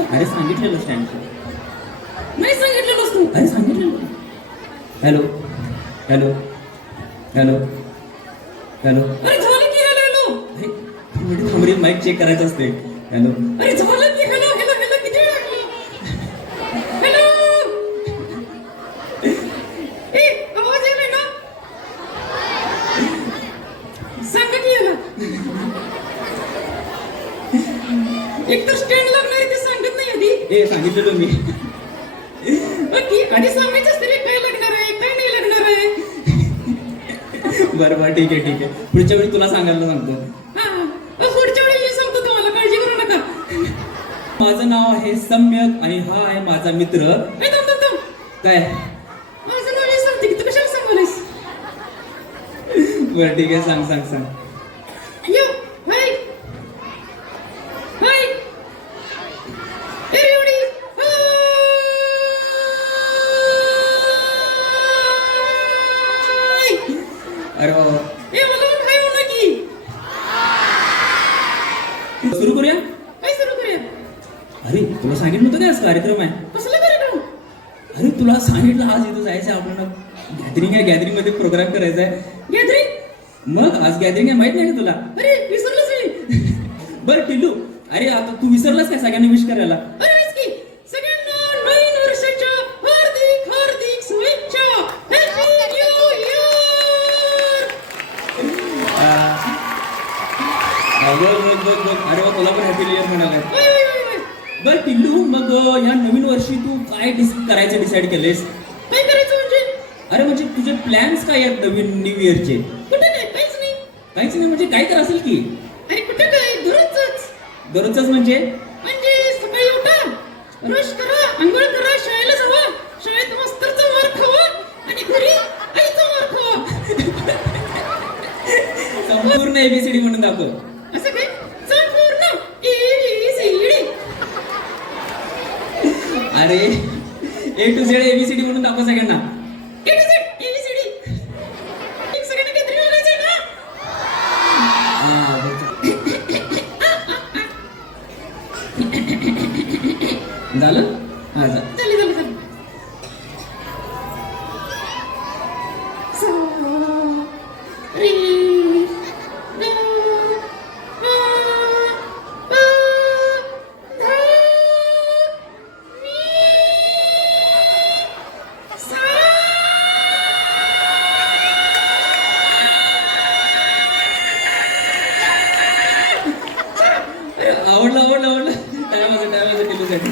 अरे सांगितलेलं स्टँडचं. नाही सांगितलं तू. अरे सांगितलेलं. Hello hello hello hello. अरे झालं की हॅलो. अरे थांबरे, माईक चेक करायचं असते. हॅलो. अरे झालं की हॅलो हॅलो हॅलो किती वेळ लागला. हॅलो. ए आवाज येतोय ना. सांगा की याला. एक तर स्टँड लागणार ते सांगत नाही आधी. ए सांगितलेलं मी. बाकी आधी सांगायचं असतं रे काय लागणार आहे काय नाही लागणार आहे. बरं बरं ठीक आहे ठीक आहे, पुढच्या वेळी तुला सांगायला सांगतो. हा पुढच्या वेळी मी सांगतो तुम्हाला, काळजी करू नका. माझं नाव आहे सम्यक आणि हा आहे माझा मित्र. ए थांब थांब थांब. काय? माझं नाव हे सांगते की तू कशाला सांगायलास. बरं ठीक आहे, सांग सांग सांग. यो हाय हाय. ए रेवडी. हाय. अरे बाबा, ए मला पण हाय म्हणा की. सुरू करूया. काय सुरू करूया. अरे तुला सांगितलं नव्हतं काय आज कार्यक्रम आहे. कसलं कार्यक्रम. अरे तुला सांगितलं आज इथं जायचं आहे आपल्याला. गॅदरिंग आहे, गॅदरिंग मध्ये प्रोग्राम करायचा आहे. गॅदरिंग. मग आज गॅदरिंग आहे, माहित नाही का तुला. अरे विसरलोच मी. बरं टिल्लू, अरे आता तू विसरलास काय सगळ्यांना विश करायला. अरे की सगळ्यांना नवीन वर्षाच्या हार्दिक हार्दिक शुभेच्छा. Happy new year. बघ अरे वा, तुला पण हॅपी न्यू इयर म्हणालाय. ओय ओय ओय. बरं टिल्लू, मग या नवीन वर्षी तू काय करायचं डिसाईड केलेस. काय करायचं म्हणजे. अरे म्हणजे तुझे प्लॅन्स काय आहेत नवीन न्यू इयरचे. कुठे काय काहीच नाही. काहीच नाही म्हणजे काय तर असेल की. अरे कुठे काय दररोजच. दररोजच म्हणजे. म्हणजे सकाळी उठा, ब्रश करा, अंघोळ करा, शाळेला जावा, शाळेत मास्तरचा मार खावा आणि घरी आईचा मार खावा. संपूर्ण एबीसीडी म्हणून दाखव. असं काय संपूर्ण ABCD. अरे A to Z एबीसीडी म्हणून दाखव सगळ्यांना. A to Z ABCD. एक सगळ्यांना काहीतरी बोलायचंय ना. हा, बरं. झालं. हा झालं. झालं. सा रे गा मा पा धा नी सा. आवडलं. टाळ्या वाजव टिल्लूसाठी.